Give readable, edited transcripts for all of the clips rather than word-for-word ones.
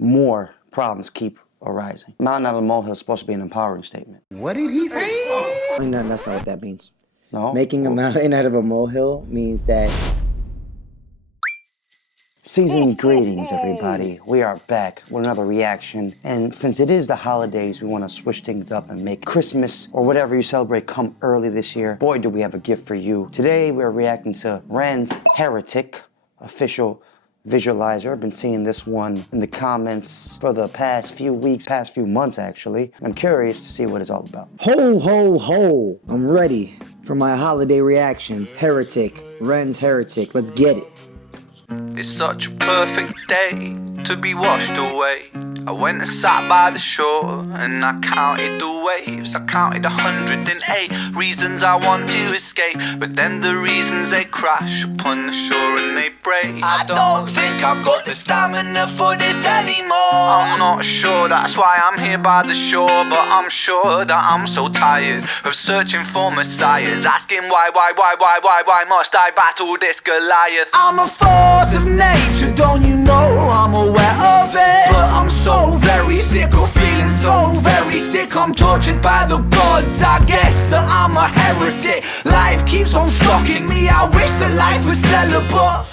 more problems keep arising. Mountain out of the molehill is supposed to be an empowering statement. What did he say? No, that's not what that means. No? Making a mountain out of a molehill means that... Season's greetings, everybody. We are back with another reaction. And since it is the holidays, we want to switch things up and make Christmas or whatever you celebrate come early this year. Boy, do we have a gift for you. Today, we're reacting to Ren's Heretic official visualizer. I've been seeing this one in the comments for the past few weeks, past few months, actually. I'm curious to see what it's all about. Ho, ho, ho. I'm ready for my holiday reaction. Heretic. Ren's Heretic. Let's get it. It's such a perfect day to be washed away. I went and sat by the shore and I counted the waves. I counted 108 reasons I want to escape, but then the reasons they crash upon the shore and they break. I don't think I've got the stamina for this anymore. I'm not sure, that's why I'm here by the shore, but I'm sure that I'm so tired of searching for messiahs, asking why must I battle this Goliath? I'm a force of nature, don't you know I'm aware of it? But I'm so very sick of feeling so very sick. I'm tortured by the gods, I guess that I'm a heretic. Life keeps on fucking me, I wish that life was celibate.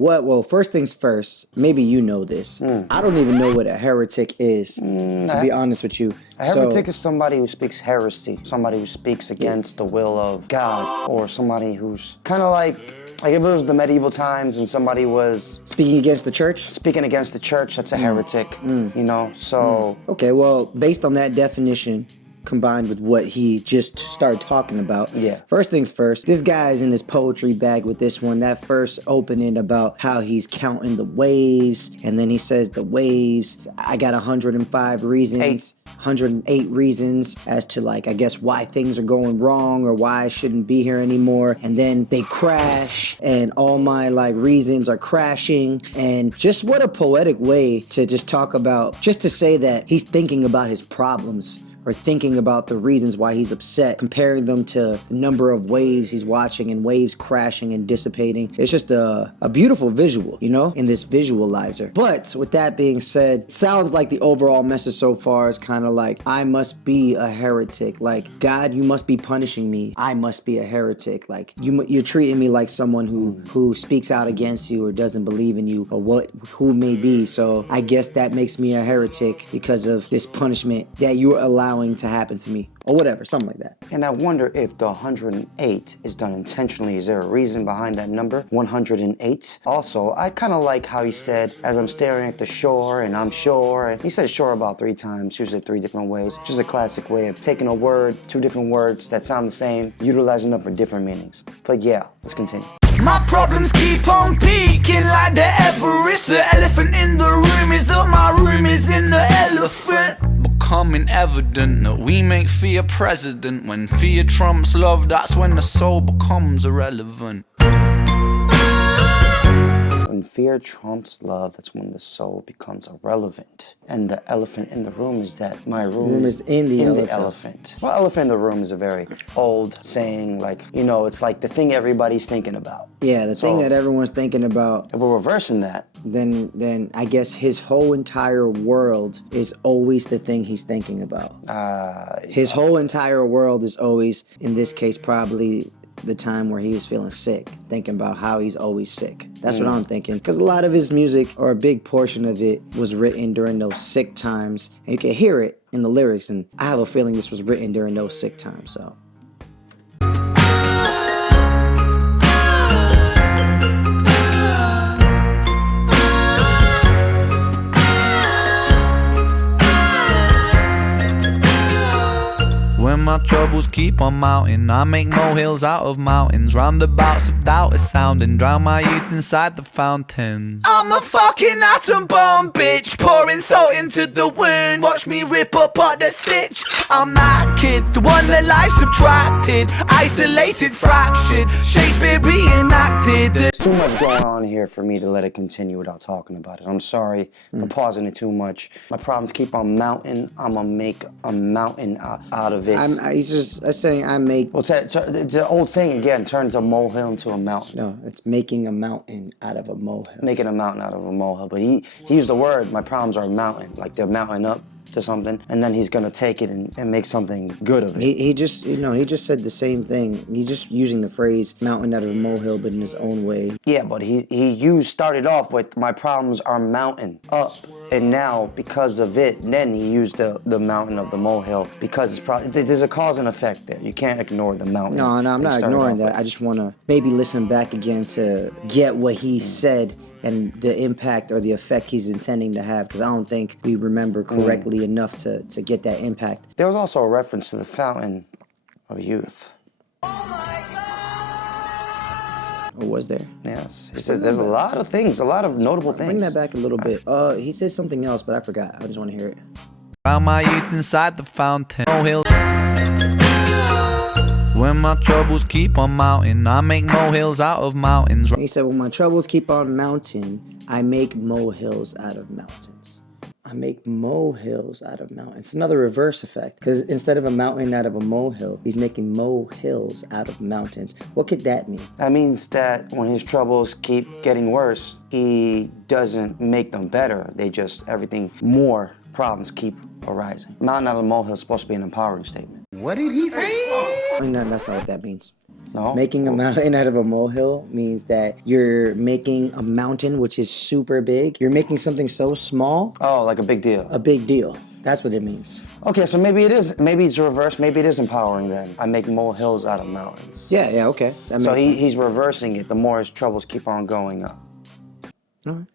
Well, first things first, maybe you know this. I don't even know what a heretic is, to be honest with you. A heretic is somebody who speaks heresy, somebody who speaks against the will of God, or somebody who's kind of like if it was the medieval times and somebody was Speaking against the church? speaking against the church, that's a heretic, you know, so... Okay, well, based on that definition, combined with what he just started talking about. Yeah. First things first, this guy's in his poetry bag with this one. That first opening about how he's counting the waves, and then he says the waves, I got 105 reasons. 108 reasons as to, like, I guess why things are going wrong or why I shouldn't be here anymore. And then they crash and all my, like, reasons are crashing. And just what a poetic way to just talk about, just to say that he's thinking about his problems or thinking about the reasons why he's upset, comparing them to the number of waves he's watching and waves crashing and dissipating. It's just a beautiful visual, you know, in this visualizer. But with that being said, it sounds like the overall message so far is kind of like, I must be a heretic. Like, God, you must be punishing me. I must be a heretic. Like, you're treating me like someone who speaks out against you or doesn't believe in you or who may be. So I guess that makes me a heretic because of this punishment that you're allowing to happen to me, or whatever, something like that. And I wonder if the 108 is done intentionally. Is there a reason behind that number, 108? Also, I kind of like how he said, as I'm staring at the shore and I'm sure, and he said shore about 3 times, usually 3 different ways. Just a classic way of taking a word, 2 different words that sound the same, utilizing them for different meanings. But yeah, let's continue. My problems keep on peaking like the Everest. The elephant in the room is that my room is in the elephant. Becoming evident that we make fear president. When fear trumps love, that's when the soul becomes irrelevant. When fear trumps love, that's when the soul becomes irrelevant. And the elephant in the room is that my room is in the elephant. Well, elephant in the room is a very old saying, like, you know, it's like the thing everybody's thinking about. Yeah, the thing that everyone's thinking about. If we're reversing that, then I guess his whole entire world is always the thing he's thinking about. His whole entire world is always, in this case, probably the time where he was feeling sick, thinking about how he's always sick. That's what I'm thinking. Because a lot of his music, or a big portion of it, was written during those sick times. And you can hear it in the lyrics, and I have a feeling this was written during those sick times, so. When my troubles keep on mounting, I make molehills out of mountains. Roundabouts of doubt is sounding, drown my youth inside the fountain. I'm a fucking atom bomb, bitch, pouring salt into the wound. Watch me rip apart the stitch. I'm that kid, the one that life subtracted, isolated, fractured, Shakespeare reenacted. there's too much going on here for me to let it continue without talking about it. I'm sorry for pausing it too much. My problems keep on mounting. I'm gonna make a mountain out of it. He's just saying I make. Well, it's an old saying again. Turns a molehill into a mountain. No, it's making a mountain out of a molehill. Making a mountain out of a molehill. But he used the word, my problems are a mountain. Like they're mounting up to something, and then he's gonna take it and make something good of it. He just, he just said the same thing. He's just using the phrase mountain out of a molehill, but in his own way. Yeah, but he started off with my problems are mountain up, and now because of it, then he used the mountain of the molehill because there's a cause and effect there. You can't ignore the mountain. No, I'm not ignoring that. I just want to maybe listen back again to get what he said and the impact or the effect he's intending to have, because I don't think we remember correctly enough to get that impact. There was also a reference to the fountain of youth. Or was there? Yes. He says there's a lot of things, a lot of notable things. Bring that back a little bit. He said something else, but I forgot. I just want to hear it. Found my youth inside the fountain. Molehill. When my troubles keep on mounting, I make molehills out of mountains. He said, when my troubles keep on mounting, I make molehills out of mountains. I make molehills out of mountains. It's another reverse effect, because instead of a mountain out of a molehill, he's making molehills out of mountains. What could that mean? That means that when his troubles keep getting worse, he doesn't make them better. More problems keep arising. Mountain out of a molehill is supposed to be an empowering statement. What did he say? No, that's not what that means. No? Making a mountain out of a molehill means that you're making a mountain, which is super big. You're making something so small. Oh, like a big deal. A big deal. That's what it means. Okay, so maybe it's reversed. Maybe it is empowering then. I make molehills out of mountains. Yeah, okay. That So makes sense. he's reversing it the more his troubles keep on going up. All right.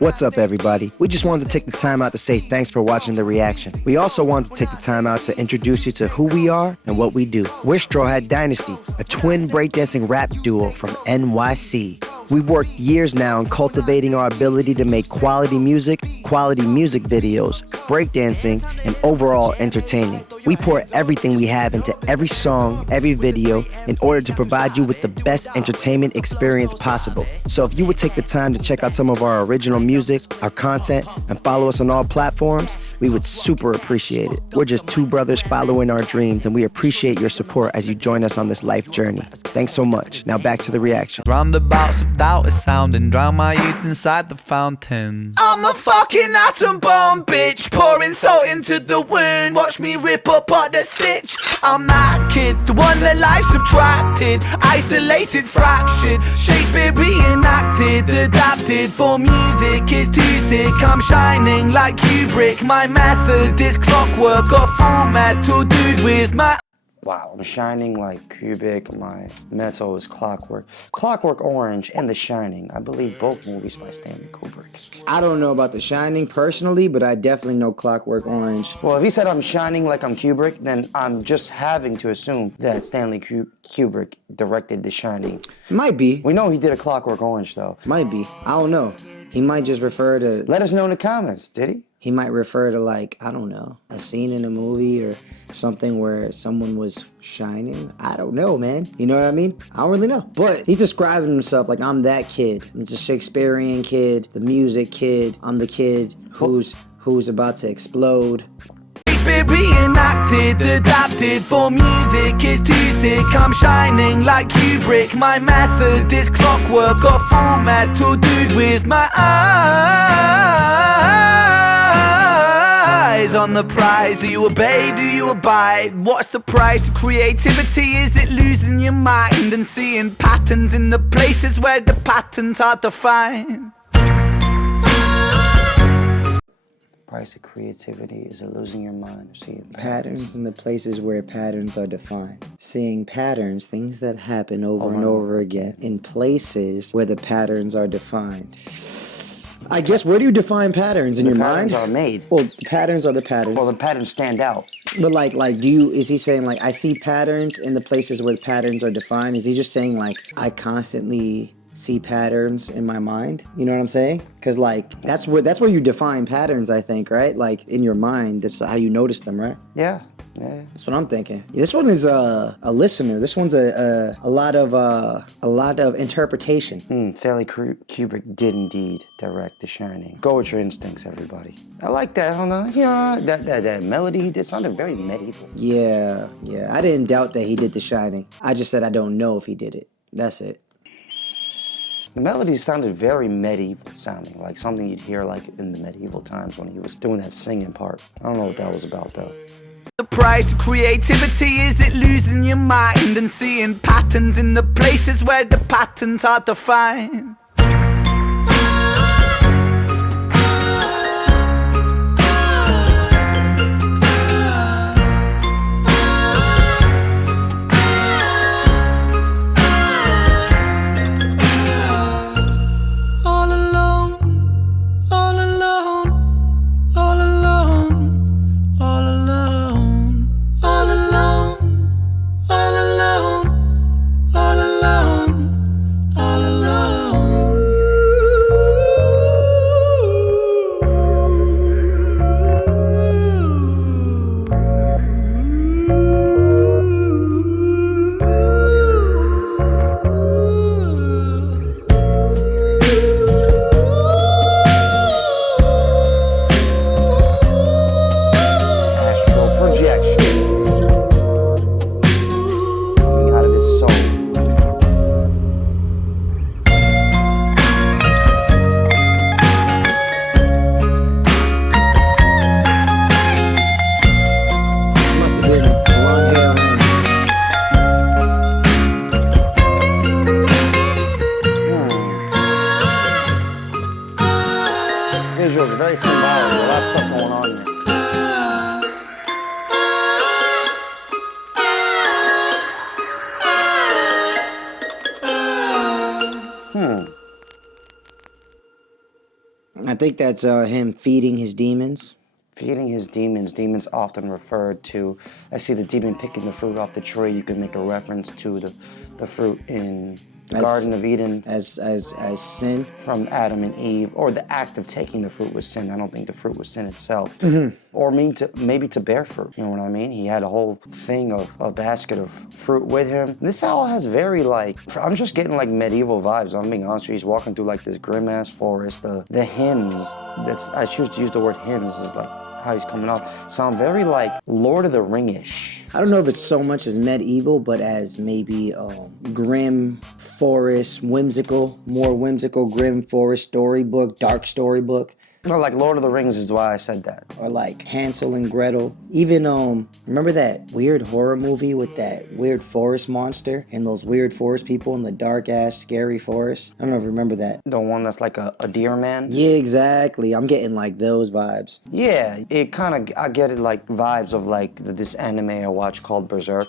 What's up, everybody? We just wanted to take the time out to say thanks for watching the reaction. We also wanted to take the time out to introduce you to who we are and what we do. We're Strawhat Dynasty, a twin breakdancing rap duo from NYC. We've worked years now in cultivating our ability to make quality music videos, breakdancing, and overall entertaining. We pour everything we have into every song, every video, in order to provide you with the best entertainment experience possible. So if you would take the time to check out some of our original music, our content, and follow us on all platforms, we would super appreciate it. We're just two brothers following our dreams, and we appreciate your support as you join us on this life journey. Thanks so much. Now back to the reaction. Roundabouts of doubt is sounding, drown my youth inside the fountain. I'm a fucking atom bomb, bitch, pouring salt into the wound. Watch me rip apart the stitch. I'm that kid, the one that life subtracted, isolated, fractured, Shakespeare reenacted, adapted for music is too sick. I'm shining like Kubrick, my method is clockwork, a full metal dude with my... Wow, I'm shining like Kubrick, my metal is Clockwork. Clockwork Orange and The Shining, I believe both movies by Stanley Kubrick. I don't know about The Shining personally, but I definitely know Clockwork Orange. Well, if he said I'm shining like I'm Kubrick, then I'm just having to assume that Stanley Kubrick directed The Shining. Might be. We know he did a Clockwork Orange, though. Might be. I don't know. He might just refer to... Let us know in the comments, did he? He might refer to, like, I don't know, a scene in a movie or something where someone was shining. I don't know, man. You know what I mean? I don't really know. But he's describing himself like, I'm that kid. I'm the Shakespearean kid, the music kid. I'm the kid who's about to explode. Shakespeare reenacted, adapted for music is too sick. I'm shining like Kubrick, my method is clockwork, a full metal dude with my eyes on the prize. Do you obey, do you abide? What's the price of creativity? Is it losing your mind and seeing patterns in the places where the patterns are defined? Price of creativity, is it losing your mind or seeing Patterns in the places where patterns are defined. Seeing patterns, things that happen over and over again, in places where the patterns are defined. I guess, where do you define patterns in your mind? Patterns are made. Well, patterns are the patterns. Well, the patterns stand out. But like, is he saying like, I see patterns in the places where the patterns are defined? Is he just saying like, I constantly see patterns in my mind? You know what I'm saying? Because like, that's where you define patterns, I think, right? Like in your mind, that's how you notice them, right? Yeah. Yeah. That's what I'm thinking. This one is a listener. This one's a lot of interpretation. Stanley Kubrick did indeed direct The Shining. Go with your instincts, everybody. I like that. Hold on. Yeah, that melody he did sounded very medieval. Yeah. I didn't doubt that he did The Shining. I just said I don't know if he did it. That's it. The melody sounded very medieval sounding, like something you'd hear like in the medieval times when he was doing that singing part. I don't know what that was about though. The price of creativity is it losing your mind and seeing patterns in the places where the patterns are to find. Visuals, very symbolic, a lot of stuff going on here. I think that's him feeding his demons. Feeding his demons. Demons often referred to, I see the demon picking the fruit off the tree. You can make a reference to the fruit in the Garden of Eden as sin from Adam and Eve, or the act of taking the fruit was sin. I don't think the fruit was sin itself, or maybe to bear fruit. You know what I mean? He had a whole thing of a basket of fruit with him. This all has very I'm just getting like medieval vibes. I'm being honest with you. He's walking through like this grim ass forest. The hymns. I choose to use the word hymns is like how he's coming out, sound very like Lord of the Ring-ish. I don't know if it's so much as medieval, but as maybe grim forest, more whimsical, grim forest storybook, dark storybook. No, like Lord of the Rings is why I said that. Or like Hansel and Gretel. Even, remember that weird horror movie with that weird forest monster and those weird forest people in the dark-ass, scary forest? I don't know if you remember that. The one that's like a deer man? Yeah, exactly. I'm getting like those vibes. Yeah, it kind of, I get it like vibes of like this anime I watch called Berserk,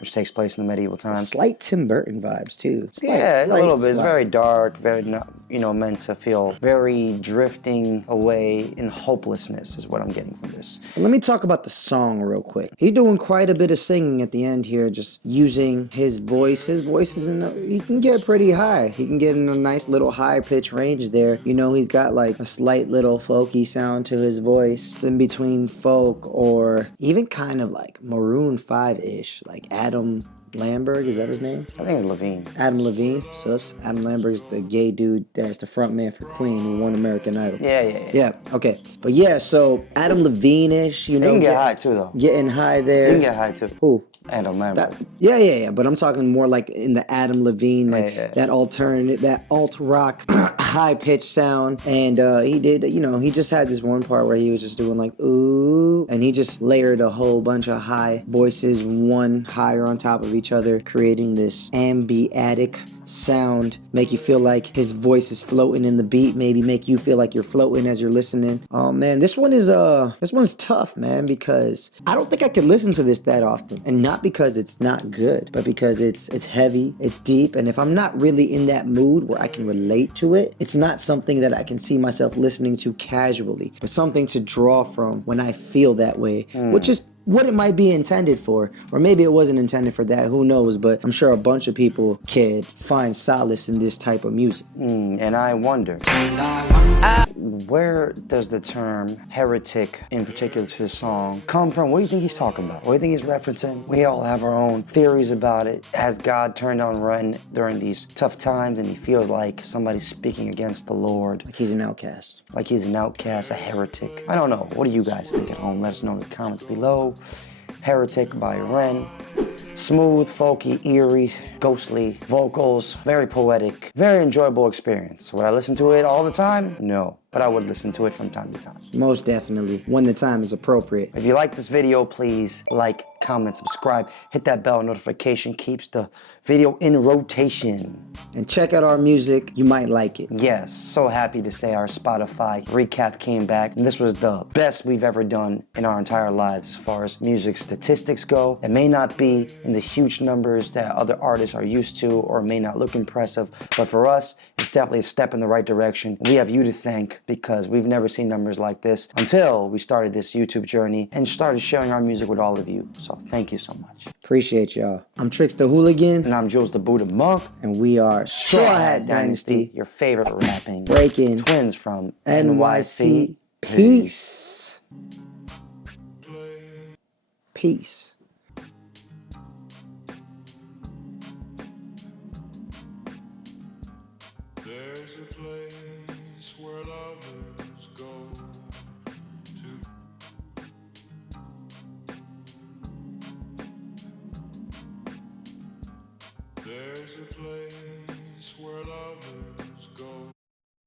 which takes place in the medieval times. Slight Tim Burton vibes too. A little bit. It's very dark, very, meant to feel very drifting away in hopelessness is what I'm getting from this. Let me talk about the song real quick. He's doing quite a bit of singing at the end here, just using his voice. His voice is he can get pretty high. He can get in a nice little high pitch range there. He's got like a slight little folky sound to his voice. It's in between folk or even kind of like Maroon 5-ish, like Adam Lamberg, is that his name? I think it's Levine. Adam Levine. Sups. Adam Lamberg's the gay dude that's the front man for Queen who won American Idol. Yeah, okay. But yeah, so Adam Levine-ish, He can get high too, though. Getting high there. He can get high too. Who? Adam Lambert. Yeah. But I'm talking more like in the Adam Levine, like that alternative, that alt rock, high pitched sound. And he did, he just had this one part where he was just doing like ooh, and he just layered a whole bunch of high voices, one higher on top of each other, creating this ambiatic sound, make you feel like his voice is floating in the beat, maybe make you feel like you're floating as you're listening. Oh man, this one's tough, man, because I don't think I could listen to this that often, and not because it's not good, but because it's heavy, it's deep, and if I'm not really in that mood where I can relate to it, it's not something that I can see myself listening to casually, but something to draw from when I feel that way, which is what it might be intended for, or maybe it wasn't intended for that, who knows, but I'm sure a bunch of people could find solace in this type of music. And I wonder, where does the term heretic, in particular to the song, come from? What do you think he's talking about? What do you think he's referencing? We all have our own theories about it. Has God turned on Ren during these tough times and he feels like somebody's speaking against the Lord? Like he's an outcast. Like he's an outcast, a heretic. I don't know. What do you guys think at home? Let us know in the comments below. Heretic by Ren. Smooth, folky, eerie, ghostly vocals, very poetic, very enjoyable experience. Would I listen to it all the time? No, but I would listen to it from time to time. Most definitely, when the time is appropriate. If you like this video, please like, comment, subscribe, hit that bell notification, keeps the video in rotation. And check out our music, you might like it. Yes, so happy to say our Spotify recap came back, and this was the best we've ever done in our entire lives as far as music statistics go. It may not be in the huge numbers that other artists are used to or may not look impressive, but for us, it's definitely a step in the right direction. We have you to thank because we've never seen numbers like this until we started this YouTube journey and started sharing our music with all of you. So thank you so much. Appreciate y'all. I'm Trix the Hooligan. And I'm Jules the Buddha Monk. And we are Strawhat Dynasty, your favorite rapping breaking twins from NYC. Peace. Peace. There's a place where lovers go to. There's a place